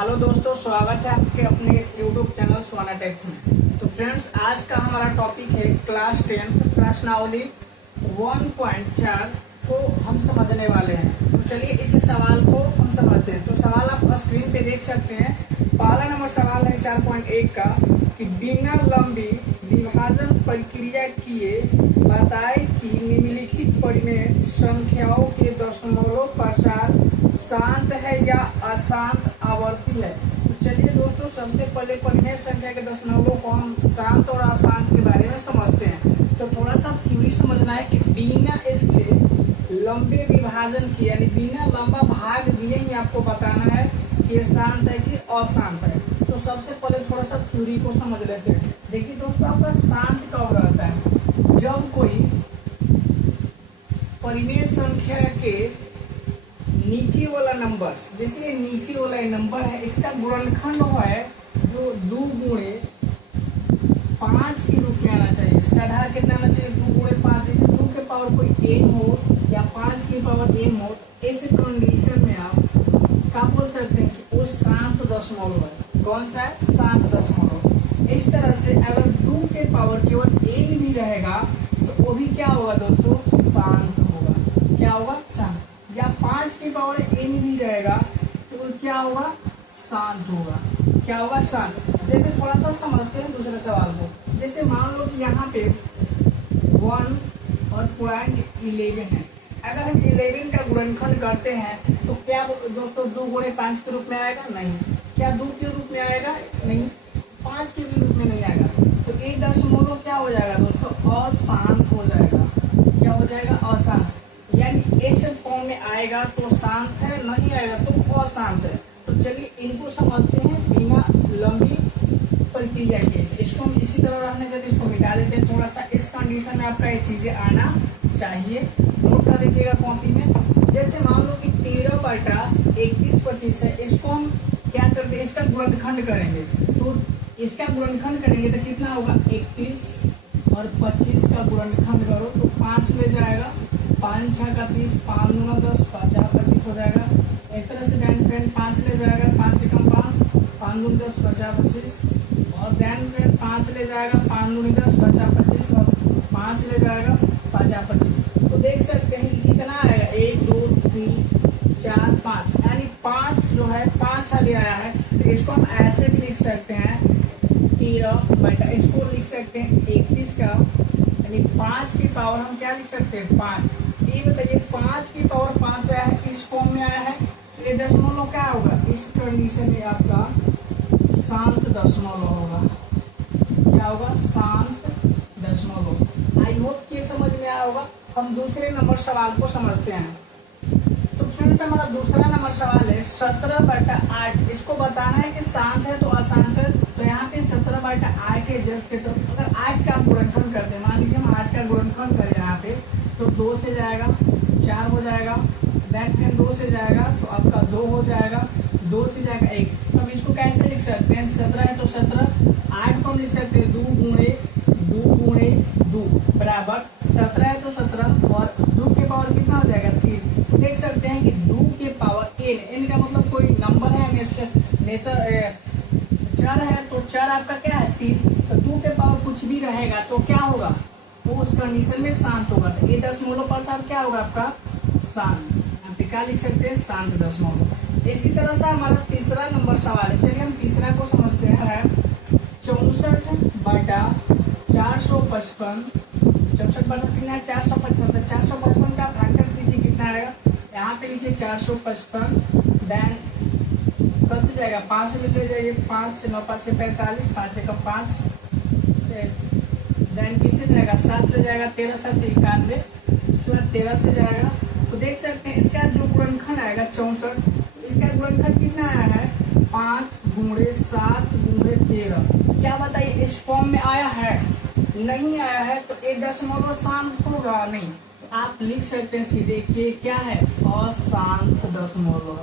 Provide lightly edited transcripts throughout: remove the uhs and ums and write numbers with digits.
Hello दोस्तों, स्वागत है आपके अपने इस यूट्यूब चैनल सुहाना टेक्स में। तो फ्रेंड्स, आज का हमारा टॉपिक है क्लास 10 प्रश्नावली 1.4 को हम समझने वाले हैं। तो चलिए इस सवाल को हम समझते हैं। तो सवाल आप स्क्रीन पे देख सकते हैं। पहला नंबर सवाल है 4.1 का कि बिना लंबी विभाजन प्रक्रिया किए बताए कि निम्नलिखित परिमेय संख्याओं के दशमलव प्रसार शांत है या अशांत आवर्ती है। तो चलिए दोस्तों, सबसे पहले परिमेय संख्या के दशमलवों को हम शांत और अशांत के बारे में समझते हैं। तो थोड़ा सा थ्योरी समझना है कि बिना इसके लंबे विभाजन किए यानी बिना लंबा भाग दिए ही आपको बताना है कि ये शांत है कि अशांत है। तो सबसे पहले थोड़ा सा थ्योरी को समझ लेते हैं। देखिए दोस्तों, आपका शांत कब रहता है? जब कोई परिमेय संख्या के नीचे वाला नंबर, जैसे ये नीचे वाला नंबर है, इसका गुणनखंड है जो 2 गुणे 5 के रूप में आना चाहिए। इसका आधार कितना आना चाहिए? 2 गुणे 5। जैसे 2 के पावर कोई m हो या 5 की पावर m हो, ऐसे कंडीशन में आप क्या बोल सकते हैं कि वो शांत दशमलव है। कौन सा है? शांत दशमलव। इस तरह से अगर 2 के पावर केवल m भी रहेगा तो वो भी क्या होगा दोस्तों? शांत होगा। क्या होगा? शांत। या 5 की पावर n भी रहेगा तो क्या होगा? शांत होगा। क्या होगा? शांत। जैसे थोड़ा सा समझते हैं दूसरे सवाल को। जैसे मान लो कि यहाँ पे 1 और 0.11 है। अगर हम 11 का गुणनखंड करते हैं तो क्या दोस्तों 2 गुणे 5 के रूप में आएगा? नहीं। क्या 2 के रूप में आएगा? नहीं। 5 के भी रूप में नहीं आएगा। तो ये दशमलव क्या हो जाएगा दोस्तों? अशांत हो जाएगा। क्या हो जाएगा? अशांत। यानी इस फॉर्म में आएगा तो शांत है, नहीं आएगा तो अशांत है। तो चलिए इनको समझते हैं बिना लंबी प्रक्रिया के। इसको हम इसी तरह रहने देते, इसको मिटा देते हैं। थोड़ा सा इस कंडीशन में आपका ये चीजें आना चाहिए। नोट कर दीजिएगा कॉपी में। जैसे मान लो कि 13/21/25 है। इसको हम क्या करते हैं? इसका गुणनखंड करेंगे। तो इसका गुणनखंड करेंगे तो कितना होगा? 31 और 25 का गुणनखंड करो तो 5 ले जाएगा। 5 6 का 30, 5 9 10, 50 25 हो जाएगा। एक तरह से दैन फ्रेंड 5 ले जाएगा। 5 से कम 5, 5 9 10, 50 25 और दैन फ्रेंड 5 ले जाएगा। 5 9 10, 50 25 और 5 ले जाएगा 50 25। तो देख सकते हैं कि कितना आएगा? 1 2 3 4 5, यानी 5 जो है 5 साल आया है। तो इसको हम ऐसे भी लिख सकते हैं 13 इसको लिख सकते हैं 31 का, यानी 5 की पावर हम क्या लिख सकते हैं? 5। ये बताइए 5 की पावर 5 आया है, इस फॉर्म में आया है। ये दशमलव क्या होगा? इस कंडीशन में आपका शांत दशमलव होगा। क्या होगा? शांत दशमलव। आई होप कि ये समझ में आया होगा। हम दूसरे नंबर सवाल को समझते हैं। तो फ्रेंड्स, हमारा दूसरा नंबर सवाल है 17/8। इसको बताना है कि शांत है तो अशांत है। तो यहाँ पे 17/8 है जस्ट के। तो अगर 8 का गुणनखंड करते हैं, मान लीजिए हम 8 का गुणनखंड करें यहाँ पे, तो 2 से जाएगा 4 हो जाएगा। दैन फिर 2 से जाएगा तो आपका 2 हो जाएगा। 2 से जाएगा 1। तो हम इसको कैसे लिख सकते हैं? 17 है तो 17। 8 को हम लिख सकते हैं 2 गुणे 2 बराबर 17 है तो 17 और 2 के पावर कितना हो जाएगा? 3। देख सकते हैं कि 2 के पावर n का मतलब कोई नंबर है, चर है। तो चर आपका क्या है? 3। तो 2 के पावर कुछ भी रहेगा तो क्या होगा? तो उस कंडीशन में शांत होगा। तो ये दशमलव प्रसार क्या होगा आपका? शांत। हम पे क्या लिख सकते हैं? शांत दशमलव। इसी तरह से हमारा तीसरा नंबर सवाल है। चलिए हम तीसरा को समझते हैं। 64/455। 64 कितना है? 455। 455 का फैक्टर कीजिए, कितना आएगा? यहाँ पे लिखिए 455। दैन 10 से जाएगा 5 से ले जाइए। 5 से 9 5 से 45, 5 से कम 5। दैन किससे जाएगा? 7 ले जाएगा। 13 7 91। उसके बाद 13 से जाएगा। तो देख सकते हैं इसका जो गुणनखंड आएगा 64, इसका गुणनखंड कितना आया है? 5 गुणे 7 गुणे 13। क्या बताइए इस फॉर्म में आया है? नहीं आया है। तो एक दशमलव शांत होगा? नहीं। आप लिख सकते हैं सीधे कि क्या है? अशांत दशमलव।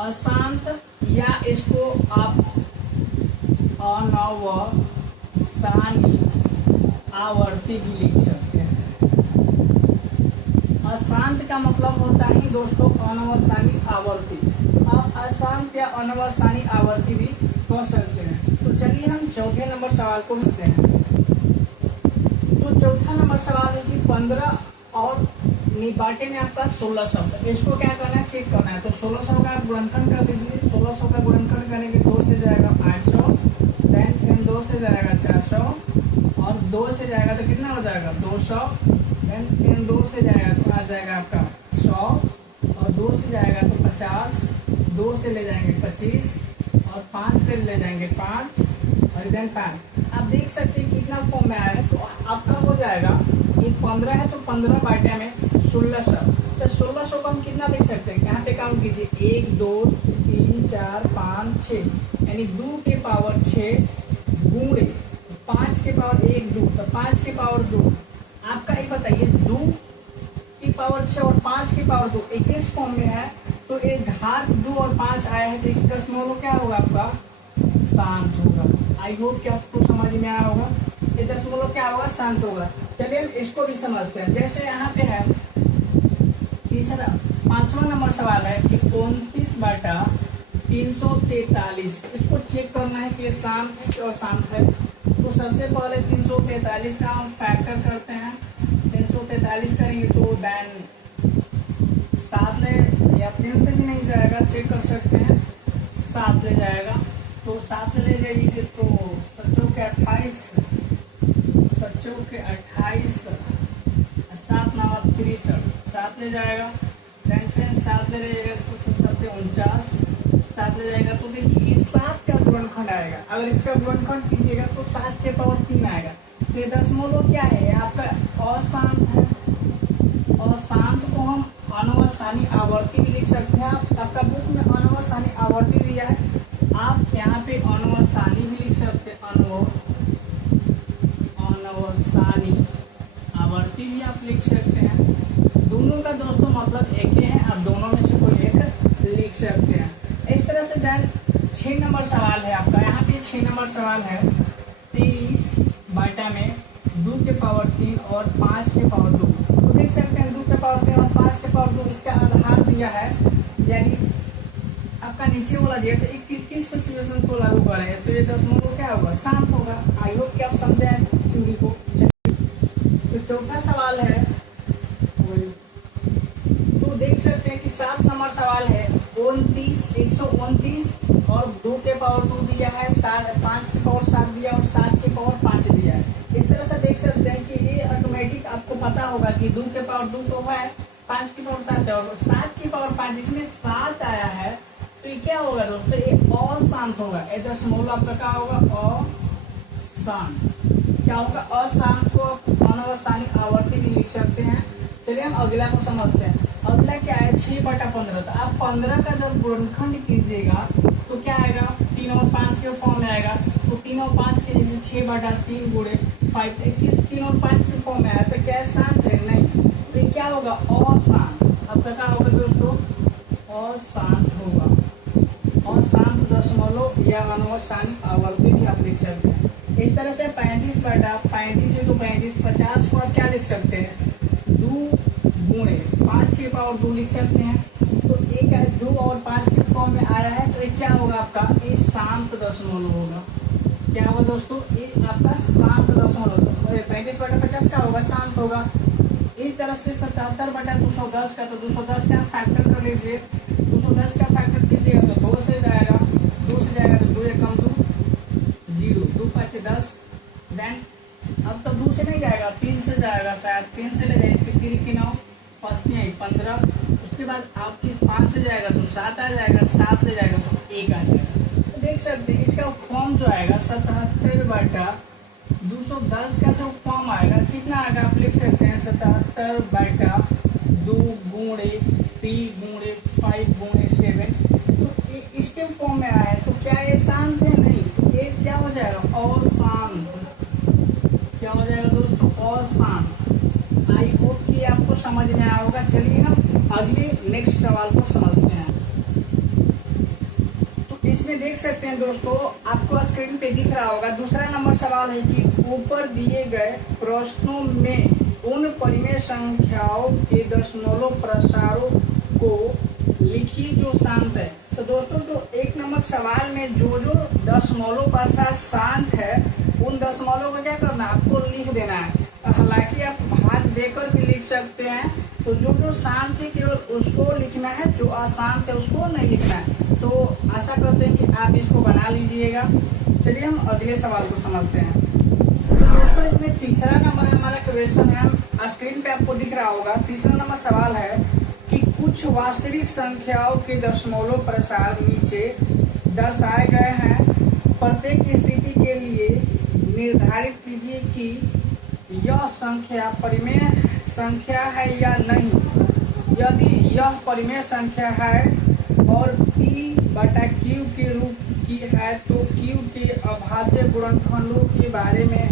अशांत, या इसको आप अनवसानी आवर्ती भी लिख सकते हैं। अशांत का मतलब होता है दोस्तों अनवसानी आवर्ती। आप अशांत या अनवसानी आवर्ती भी कह सकते हैं। तो चलिए हम चौथे नंबर सवाल को लिखते हैं। तो चौथा नंबर सवाल है कि 15 और बाटे में आपका 1600, इसको क्या करना है, चेक करना है। तो 1600 का आप गुणनखंड कर दीजिए। 1600 का गुणनखंड करेंगे 2 से जाएगा 500, देन फिर 2 से जाएगा 400 और 2 से जाएगा तो कितना हो जाएगा 200, देन फिर 2 से जाएगा तो आ जाएगा आपका 100 और 2 से जाएगा तो 50, 2 से ले जाएंगे 25 और 5 से ले जाएंगे 5 और देन 5। आप देख सकते हैं कितना फॉर्म में आया है। तो आपका हो जाएगा ये 15 है तो 15 बाटे में 1600, तो 1600 को हम कितना लिख सकते हैं, यहाँ पे काउंट कीजिए 1 2 3 4 5 6, यानी 2 के पावर 6 गुणे 5 के पावर 1 2, तो 5 के पावर 2। आपका एक बताइए 2 की पावर 6 और 5 की पावर 2 एक इस फॉर्म में है, तो एक घात 2 और 5 आया है, तो इस दशमलव क्या होगा आपका शांत होगा। आई होप कि आपको समझ में आया होगा। ये दशमलव क्या होगा, शांत होगा। चलिए हम इसको भी समझते हैं। जैसे यहाँ पे है तीसरा 5वां नंबर सवाल है कि 29 बटा 343, इसको चेक करना है कि ये शांत है कि अशांत है। तो सबसे पहले 343 का हम फैक्टर करते हैं। 343 करेंगे तो देन 7 ले या 3 से भी नहीं जाएगा, चेक कर सकते हैं 7 ले जाएगा। तो 7 ले जाइए तो 7 के 28, 7 9 63, 7 ले जाएगा। देन फिर 7 ले जाएगा तो 7 49, 7 ले जाएगा तो देखिए ये 7 का गुणनखंड आएगा। अगर इसका गुणनखंड कीजिएगा तो 7 के पावर 3 आएगा। तो ये दशमलव क्या है, आपका अशांत है। अशांत को हम अनवसानी आवर्ती भी लिख सकते हैं। आपका बुक में अनवसानी आवर्ती दिया है, आप यहाँ पे अनवसानी भी लिख सकते हैं। अनवसानी आवर्ती भी आप लिख सकते हैं। दोनों का दोस्तों मतलब एक ही है, आप दोनों में से कोई एक लिख सकते हैं। इस तरह से देन 6 नंबर सवाल है आपका। यहाँ पे 6 नंबर सवाल है 23 बाटा में 2 के पावर 3 और 5 के पावर 2। तो देख सकते हैं 2 के पावर 3 और 5 के पावर 2 इसका आधार दिया है, यानी आपका नीचे वाला दिया तो किस सिचुएशन को लागू करेंगे तो ये दशमलव क्या होगा, शांत होगा। आई होप कि आप समझे हैं थ्योरी को। तो चौथा सवाल है, तो देख सकते हैं कि 7 नंबर सवाल है 129 और 2 के पावर 2 दिया है, 5 के पावर 7 दिया और 7 के पावर 5 दिया है। इस तरह से देख सकते हैं कि ये ऑटोमेटिक आपको पता होगा कि 2 के पावर 2 तो है, 5 की पावर 7 है और 7 की पावर 5, इसमें 7 आया है तो ये क्या होगा दोस्तों, ये अशांत होगा। ये दशमलव आपका क्या होगा, अशांत। क्या होगा, अशांत को अनवसानी आवर्ती भी लिख सकते हैं। चलिए हम अगला को समझते हैं। अगला क्या है 6 बटा 15। तो आप 15 का जब गुणनखंड कीजिएगा तो क्या आएगा, 3 और 5 के फॉर्म में आएगा। तो 3 और 5 के जैसे 6 बटा 3 गुणे 5, 21 3 और 5 के फॉर्म में आया तो क्या शांत है, नहीं। तो ये क्या होगा, अशांत। आपका क्या होगा दोस्तों, अशांत होगा। अशांत दशमलव या अनवसानी आवर्ती भी आप लिख सकते हैं। इस तरह से 35 बटा 35 है तो 35, 50 को आप क्या लिख सकते हैं, 2 गुणे 5 के पावर 2 लिख सकते हैं। तो एक 2 और 5 के फॉर्म में आया है तो ये क्या होगा आपका, ये शांत दशमलव होगा। क्या होगा दोस्तों, ये आपका शांत दशमलव। 35 बटा 50 का होगा, शांत होगा। इस तरह से 77 बटा 210 का, तो 210 का फैक्टर कर लीजिए। 210 का फैक्टर कीजिएगा तो 2 से जाएगा, 2 से जाएगा तो 2 एक कम 2 0, 2 5 10। देन अब तो 2 से नहीं जाएगा, 3 से जाएगा, शायद 3 से ले जाएगा, 3 की 9 15। उसके बाद आपकी 5 से जाएगा तो 7 आ जाएगा, 7 से जाएगा तो 1 आ जाएगा। तो देख सकते हैं इसका फॉर्म जो आएगा 77 बटा 210 का जो फॉर्म आएगा कितना आएगा, आप लिख सकते हैं 77 बटा 2 गुणे 3 गुणे 5 गुणे 7। तो इसके फॉर्म में आया है तो क्या ये शांत है, नहीं। ये क्या हो जाएगा, अशांत। क्या हो जाएगा दोस्तों, अशांत। आई होप कि आपको समझ में आया होगा। चलिए हम अगले नेक्स्ट सवाल को समझते हैं। तो इसमें देख सकते हैं दोस्तों, आपको स्क्रीन पे दिख रहा होगा। दूसरा नंबर सवाल है कि ऊपर दिए गए प्रश्नों में उन परिमेय संख्याओं के दशमलव प्रसारों को लिखिए जो शांत है। तो दोस्तों जो 1 नंबर सवाल में जो जो दशमलव के साथ शांत है उन दशमलव को क्या करना है, आपको लिख देना है। हालांकि आप भाग देकर भी लिख सकते हैं, तो जो जो शांत है केवल उसको लिखना है, जो अशांत है उसको नहीं लिखना है। तो आशा करते हैं कि आप इसको बना लीजिएगा। चलिए हम अगले सवाल को समझते हैं। तो दोस्तों इसमें तीसरा नंबर हमारा क्वेश्चन है, स्क्रीन पे आपको दिख रहा होगा। तीसरा नंबर सवाल है कि कुछ वास्तविक संख्याओं के दशमलव प्रसार नीचे दर्शाए गए हैं। प्रत्येक स्थिति के लिए निर्धारित कीजिए कि यह संख्या परिमेय संख्या है या नहीं। यदि यह परिमेय संख्या है और P/Q के रूप की है तो Q के अभाज्य गुणनखंडों के बारे में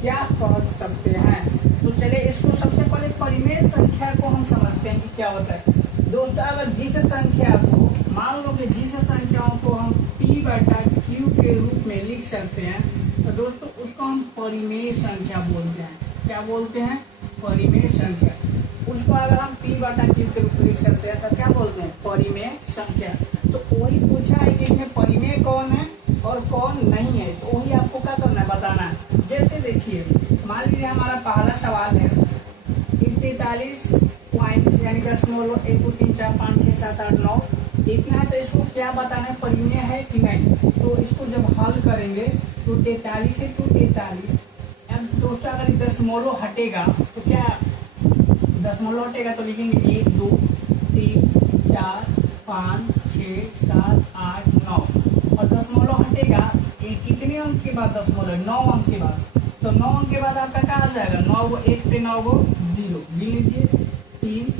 क्या कह सकते हैं। तो चलिए इसको सबसे पहले परिमेय संख्या को हम समझते हैं कि क्या होता है। दोस्तों अगर जिस संख्या को मान लो कि जिस संख्याओं को हम P/Q के रूप में लिख सकते हैं तो दोस्तों उसको हम परिमेय संख्या बोलते हैं। क्या बोलते हैं, परिमेय संख्या। उसको अगर हम P/Q के रूप में लिख सकते हैं तो क्या बोलते हैं, परिमेय संख्या। तो वही पूछा है कि इसमें परिमेय कौन है और कौन नहीं है, तो वही आपको क्या करना है, बताना है। जैसे देखिए मान लीजिए हमारा पहला सवाल है 43 पॉइंट यानी दशमलव 1 2 3 4 5 6 7 8 9 इतना है। तो इसको क्या बताना है, परिमेय है कि नहीं। तो इसको जब हल करेंगे तो 43 है टू 43। अब दोस्तों अगर दशमलव हटेगा तो क्या दशमलव हटेगा तो लिखेंगे 1 2 3 4 5 6 7 8 9 और दशमलव हटेगा कितने अंक के बाद, दशमलव 9 अंक के बाद। तो 9 अंक के बाद आपका क्या आ जाएगा, 9 गो 1 पे 9 गो 0 गिन लीजिए। 3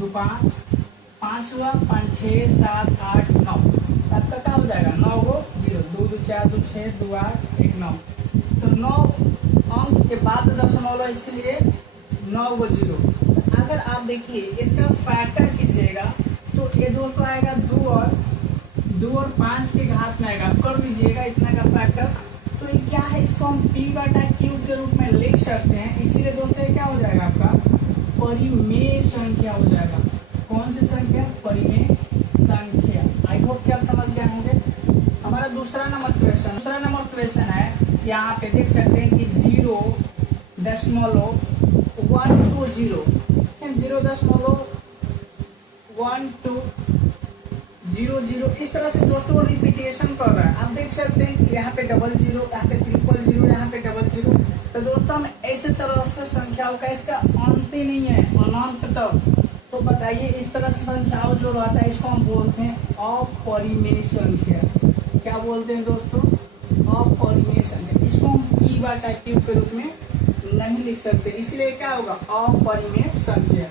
2 5 5 हुआ 5 6 7 8 9 आपका क्या हो जाएगा, 9 गो 0 2 2 4 2 6 2 8 1 9। तो 9 अंक के बाद दशमलव इसलिए 9 गो 0। अगर आप देखिए इसका फैक्टर खींचेगा तो ये दोस्तों आएगा 2 और 5 के घात में आएगा। कर लीजिएगा इतना का फैक्टर। तो ये क्या है, इसको हम P/Q के रूप में लिख सकते हैं। इसीलिए दोस्तों ये क्या हो जाएगा, आपका परिमेय संख्या हो जाएगा। कौन सी संख्या, परिमेय संख्या। आई होप कि आप समझ गए होंगे। हमारा दूसरा नंबर क्वेश्चन है, यहाँ पे देख सकते हैं कि 0.120 0.120 इस तरह से दोस्तों रिपीटेशन कर रहा है। आप देख सकते हैं कि यहाँ पे 00, यहाँ पे 000, यहाँ पे 00। तो दोस्तों हम ऐसे तरह से संख्याओं का इसका अंत ही नहीं है, अनंत तक। तो बताइए इस तरह से संख्याओं जो रहता है इसको हम बोलते हैं अपरिमेय संख्या। क्या बोलते हैं दोस्तों, अपरिमेय संख्या। इसको हम P/Q के रूप में नहीं लिख सकते, इसलिए क्या होगा, अपरिमेय संख्या।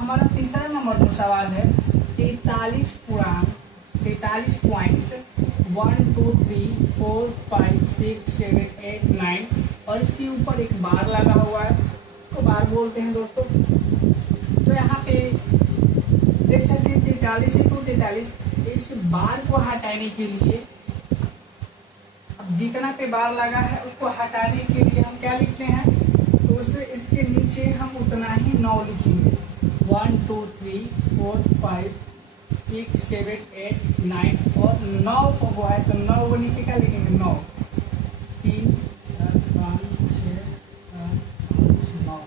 हमारा तीसरा नंबर जो सवाल है 43 पॉइंट 1 2 3 4 5 6 7 8 9 और इसके ऊपर एक बार लगा हुआ है, उसको बार बोलते हैं दोस्तों। तो यहाँ पे देख सकते हैं 43 टू 43। इस बार को हटाने के लिए, अब जितना पे बार लगा है उसको हटाने के लिए हम क्या लिखते हैं, तो उसमें इसके नीचे हम उतना ही 9 लिखेंगे। 1 2 3 4 5 6 7 8 9 और 9 को वो है तो 9 को नीचे क्या लिखेंगे, 9 3 4 5 6 7 8 9।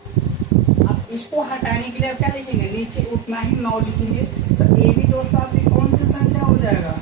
अब इसको हटाने के लिए आप क्या लिखेंगे, नीचे उतना ही 9 लिखेंगे। तो ये भी दोस्तों आपकी कौन सी संख्या हो जाएगा,